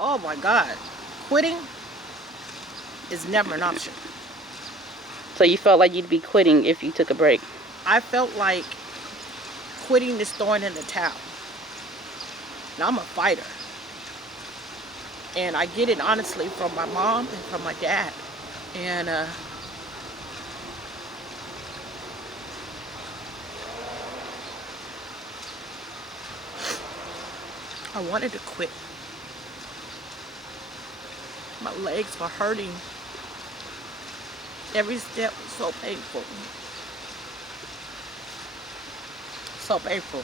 Oh my God. Quitting is never an option. So you felt like you'd be quitting if you took a break. I felt like quitting is throwing in the towel. Now I'm a fighter. And I get it honestly from my mom and from my dad. And I wanted to quit. My legs were hurting. Every step was so painful. So painful.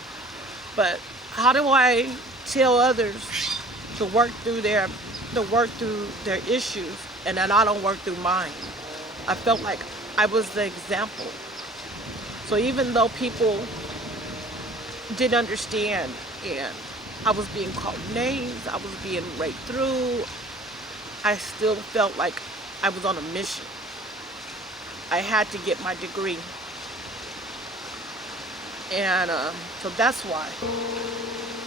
But how do I tell others to work through their issues and then I don't work through mine? I felt like I was the example. So even though people didn't understand and I was being called names, I was being raped through, I still felt like I was on a mission. I had to get my degree. And so that's why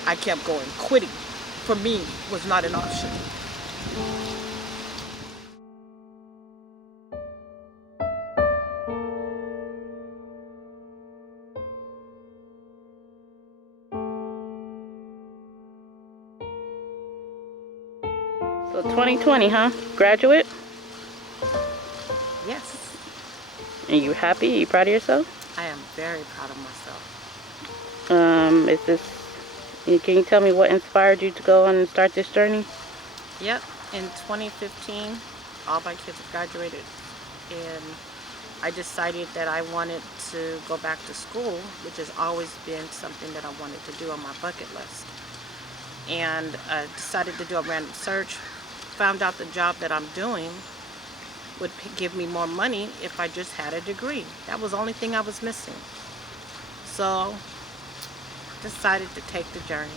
I kept going. Quitting, for me, was not an option. So 2020, huh? Graduate? Yes, And you happy? You proud of yourself? I am very proud of myself. Can you tell me what inspired you to go on and start this journey? Yep, in 2015, all my kids have graduated. And I decided that I wanted to go back to school, which has always been something that I wanted to do on my bucket list. And I decided to do a random search, found out the job that I'm doing would give me more money if I just had a degree. That was the only thing I was missing. So decided to take the journey.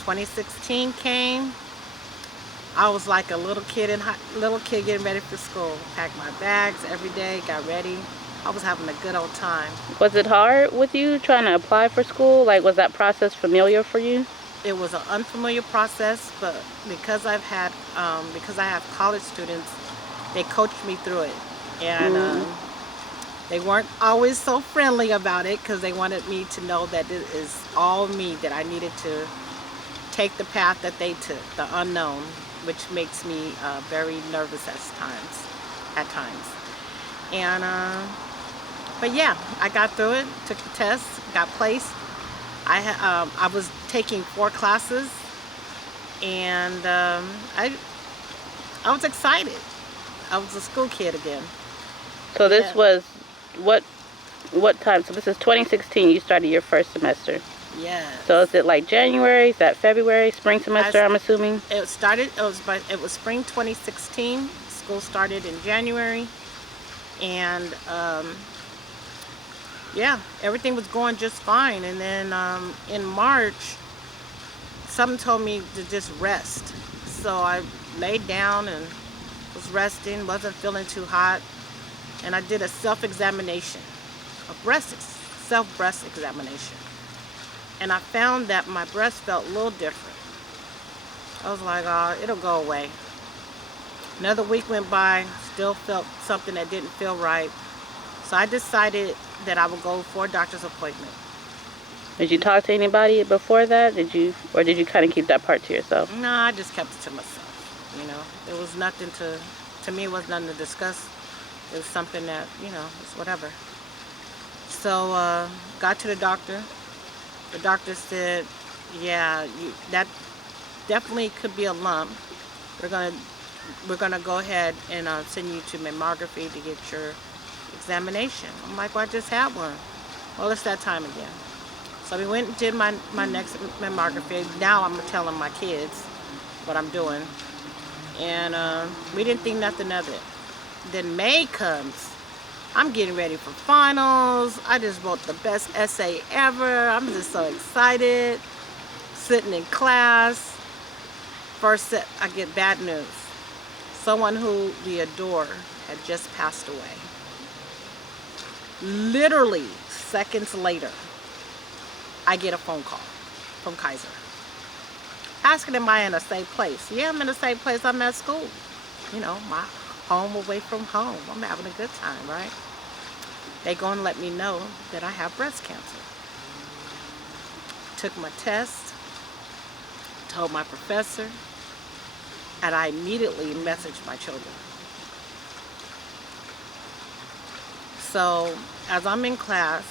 2016 came. I was like a little kid getting ready for school. Packed my bags every day, got ready. I was having a good old time. Was it hard with you trying to apply for school? Like, was that process familiar for you? It was an unfamiliar process, but because I have college students, they coached me through it. And they weren't always so friendly about it because they wanted me to know that it is all me, that I needed to take the path that they took, the unknown, which makes me very nervous at times. And but yeah, I got through it, took the test, got placed. I was taking 4 classes, and I was excited. I was a school kid again. So this Yeah. was what time? So this is 2016. You started your first semester. Yes. So is it like January? Is that February? Spring semester? I'm assuming. It was spring 2016. School started in January, and yeah, everything was going just fine. And then in March, something told me to just rest. So I laid down and was resting, wasn't feeling too hot. And I did a self-examination, self-breast examination. And I found that my breast felt a little different. I was like, oh, it'll go away. Another week went by, still felt something that didn't feel right. So I decided that I would go for a doctor's appointment. Did you talk to anybody before that? Did you kind of keep that part to yourself? No, I just kept it to myself. It was nothing to me, it was nothing to discuss. It was something that, it's whatever. So got to the doctor. The doctor said, yeah, that definitely could be a lump. We're gonna go ahead and send you to mammography to get your examination. I'm like, well, I just had one. Well, it's that time again. So we went and did my next mammography. Now I'm telling my kids what I'm doing. And we didn't think nothing of it. Then May comes. I'm getting ready for finals. I just wrote the best essay ever. I'm just so excited. Sitting in class. First set, I get bad news. Someone who we adore had just passed away. Literally seconds later, I get a phone call from Kaiser. asking, am I in a safe place? Yeah, I'm in a safe place. I'm at school. You know, my home away from home. I'm having a good time, right? They go and let me know that I have breast cancer. Took my test, told my professor, and I immediately messaged my children. So as I'm in class,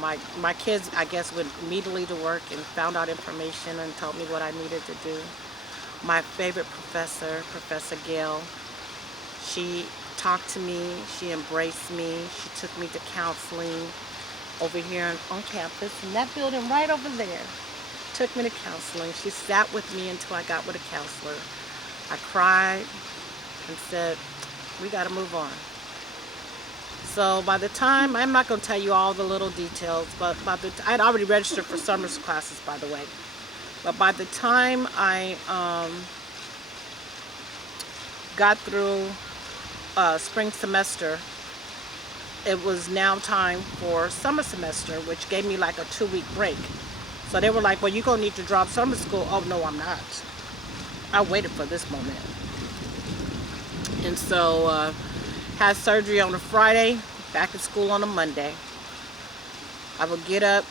my kids, I guess, went immediately to work and found out information and told me what I needed to do. My favorite professor, Professor Gail, she talked to me, she embraced me, she took me to counseling over here on campus, in that building right over there. Took me to counseling. She sat with me until I got with a counselor. I cried and said, we got to move on. So by the time, I'm not going to tell you all the little details, but I'd already registered for summer classes, by the way. But by the time I got through spring semester, it was now time for summer semester, which gave me like a 2-week break. So they were like, well, you're going to need to drop summer school. Oh, no, I'm not. I waited for this moment. And so had surgery on a Friday, back at school on a Monday. I would get up,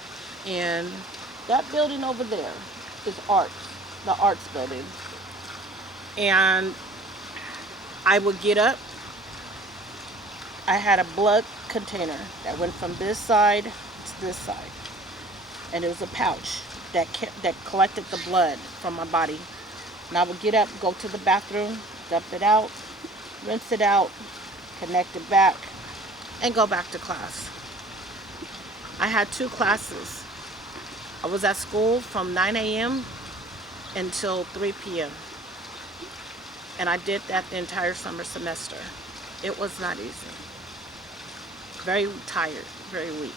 and that building over there is arts, the arts building. And I would get up. I had a blood container that went from this side to this side. And it was a pouch that collected the blood from my body. And I would get up, go to the bathroom, dump it out, rinse it out, connect it back, and go back to class. I had 2 classes. I was at school from 9 a.m. until 3 p.m. And I did that the entire summer semester. It was not easy. Very tired, very weak.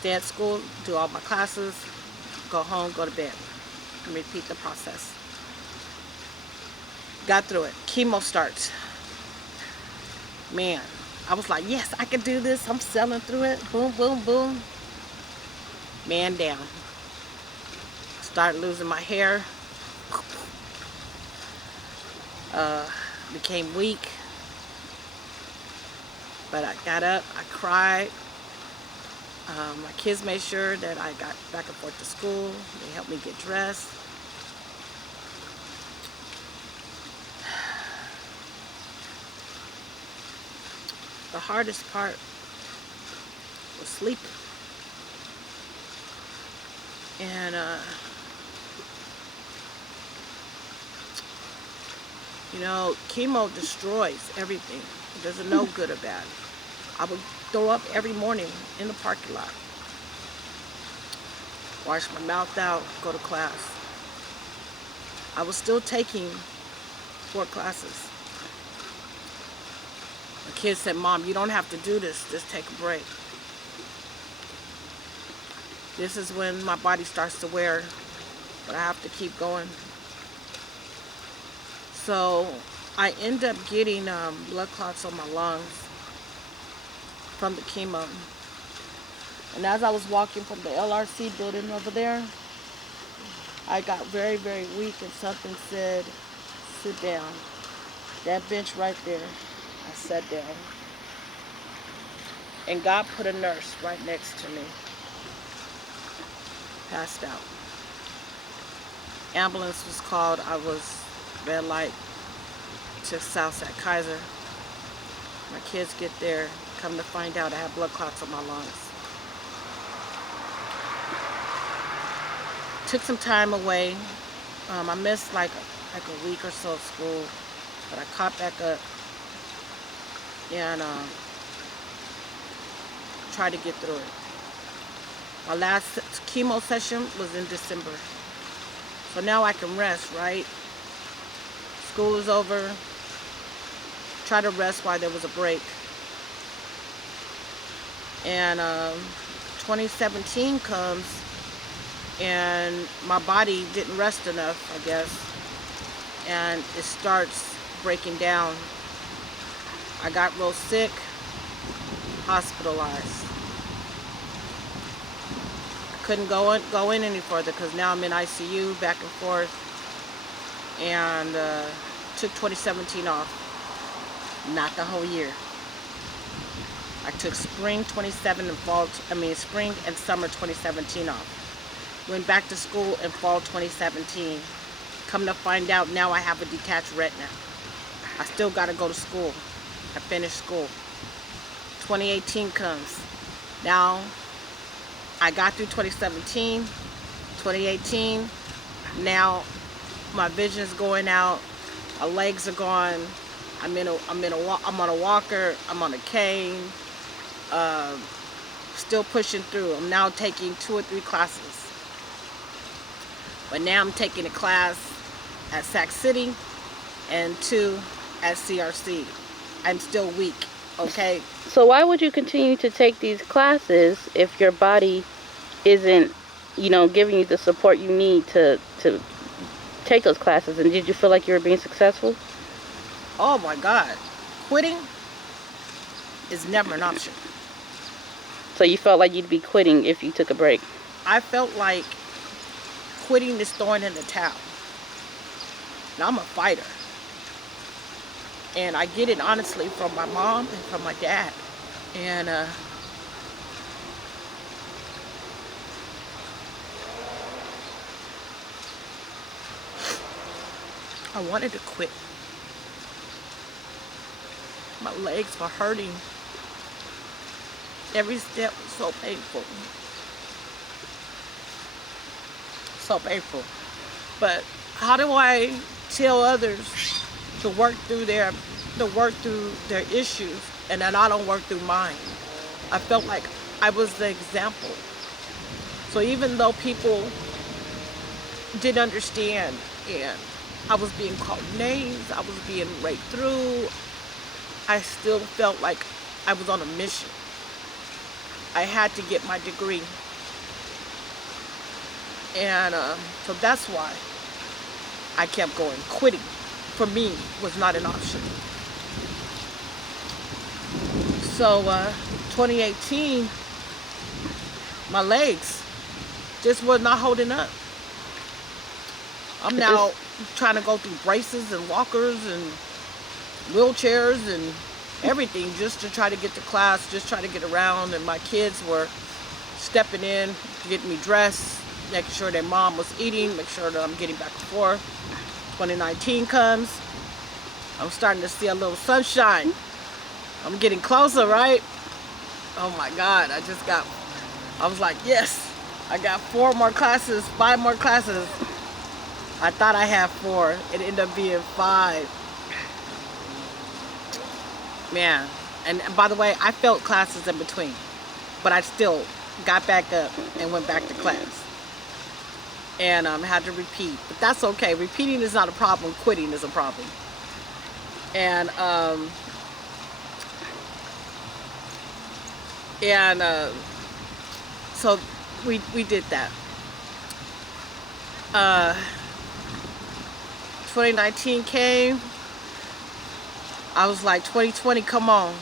Stay at school, do all my classes, go home, go to bed, and repeat the process. Got through it. Chemo starts. Man, I was like, yes, I can do this. I'm selling through it. Boom, boom, boom. Man down. Started losing my hair. Became weak. But I got up, I cried. My kids made sure that I got back and forth to school. They helped me get dressed. The hardest part was sleeping. And you know, chemo destroys everything. It doesn't know good or bad. I would throw up every morning in the parking lot. Wash my mouth out, go to class. I was still taking 4 classes. The kids said, Mom, you don't have to do this, just take a break. This is when my body starts to wear, but I have to keep going. So I end up getting blood clots on my lungs from the chemo. And as I was walking from the LRC building over there, I got very, very weak, and something said, sit down. That bench right there, I sat down. And God put a nurse right next to me. Passed out. Ambulance was called. I was red light to Southside Kaiser. My kids get there, come to find out I have blood clots on my lungs. Took some time away. I missed like a week or so of school, but I caught back up and tried to get through it. My last chemo session was in December. So now I can rest, right? School is over. Try to rest while there was a break. And 2017 comes, and my body didn't rest enough, I guess. And it starts breaking down. I got real sick, hospitalized. I couldn't go in any further because now I'm in ICU back and forth, and took 2017 off. Not the whole year. I took spring 27 and spring and summer 2017 off. Went back to school in fall 2017. Come to find out, now I have a detached retina. I still got to go to school. I finished school. 2018 comes. Now, I got through 2017, 2018. Now, my vision's going out. My legs are gone. I'm on a walker. I'm on a cane. Still pushing through. I'm now taking 2 or 3 classes. But now I'm taking a class at Sac City and 2 at CRC. I'm still weak, okay? So why would you continue to take these classes if your body isn't, giving you the support you need to take those classes? And did you feel like you were being successful? Oh my God. Quitting is never an option. So you felt like you'd be quitting if you took a break? I felt like quitting is throwing in the towel. Now I'm a fighter. And I get it honestly from my mom and from my dad. And I wanted to quit. My legs were hurting. Every step was so painful. So painful. But how do I tell others to work through their issues and then I don't work through mine? I felt like I was the example. So even though people didn't understand and I was being called names, I was being raped through, I still felt like I was on a mission. I had to get my degree. And so that's why I kept going. Quitting, for me, was not an option. So 2018, my legs just was not holding up. I'm now trying to go through braces and walkers and wheelchairs and everything just to try to get to class, just try to get around. And my kids were stepping in, getting me dressed, making sure their mom was eating, make sure that I'm getting back and forth. 2019 comes. I'm starting to see a little sunshine. I'm getting closer, right? Oh my God, I was like, yes, I got 4 more classes, 5 more classes. I thought I had 4. It ended up being 5. Man, and by the way, I felt classes in between, but I still got back up and went back to class. And had to repeat, but that's okay. Repeating is not a problem. Quitting is a problem. And so we did that. 2019 came. I was like, 2020, come on.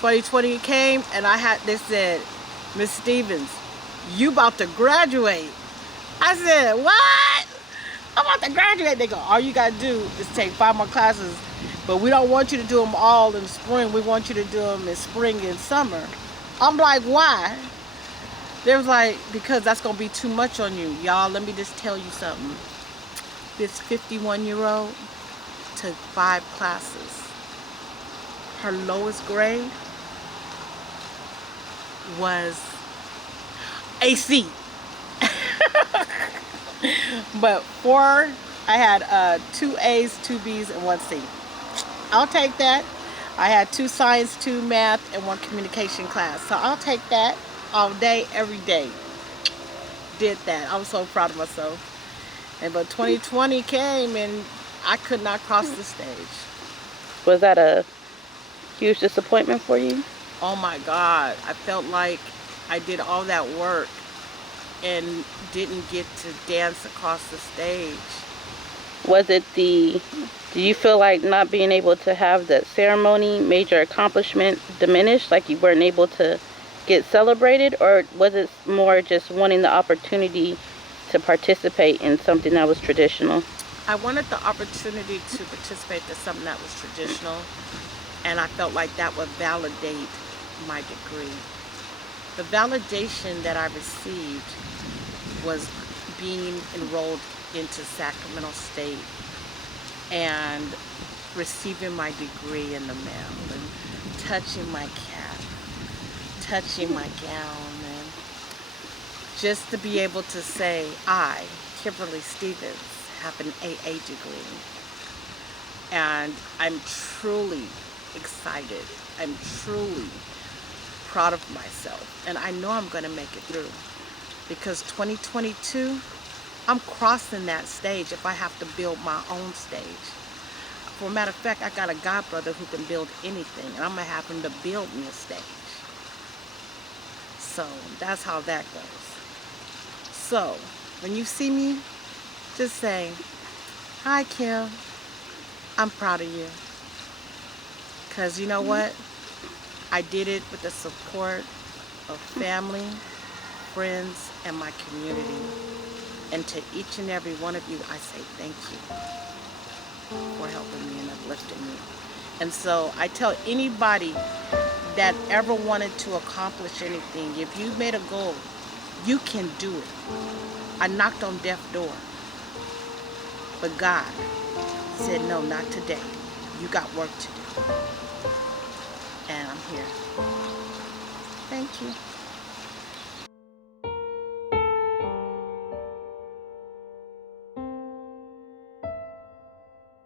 2020 came, and they said, Miss Stevens, you about to graduate. I said, what? I'm about to graduate. They go, all you got to do is take 5 more classes, but we don't want you to do them all in spring. We want you to do them in spring and summer. I'm like, why? They was like, because that's going to be too much on you. Y'all, let me just tell you something. This 51-year-old took 5 classes. Her lowest grade was AC. But 4, I had 2 A's, 2 B's, and 1 C. I'll take that. I had 2 science, 2 math, and 1 communication class. So I'll take that all day, every day. Did that. I was so proud of myself. But 2020 came and I could not cross the stage. Was that a huge disappointment for you? Oh my God. I felt like I did all that work and didn't get to dance across the stage. Do you feel like not being able to have that ceremony made your accomplishment diminish? Like you weren't able to get celebrated, or was it more just wanting the opportunity to participate in something that was traditional? I wanted the opportunity to participate in something that was traditional, and I felt like that would validate my degree. The validation that I received was being enrolled into Sacramento State and receiving my degree in the mail and touching my cap, touching my gown, and just to be able to say, I, Kimberly Stevens, have an AA degree. And I'm truly excited. I'm truly proud of myself. And I know I'm going to make it through. Because 2022, I'm crossing that stage if I have to build my own stage. For a matter of fact, I got a godbrother who can build anything, and I'm going to have him to build me a stage. So that's how that goes. So when you see me, just say, hi, Kim. I'm proud of you. Because you know what? I did it with the support of family, friends, and my community. And to each and every one of you, I say thank you for helping me and uplifting me. And so I tell anybody that ever wanted to accomplish anything, if you made a goal, you can do it. I knocked on death door, but God said, no, not today. You got work to do. And I'm here. Thank you.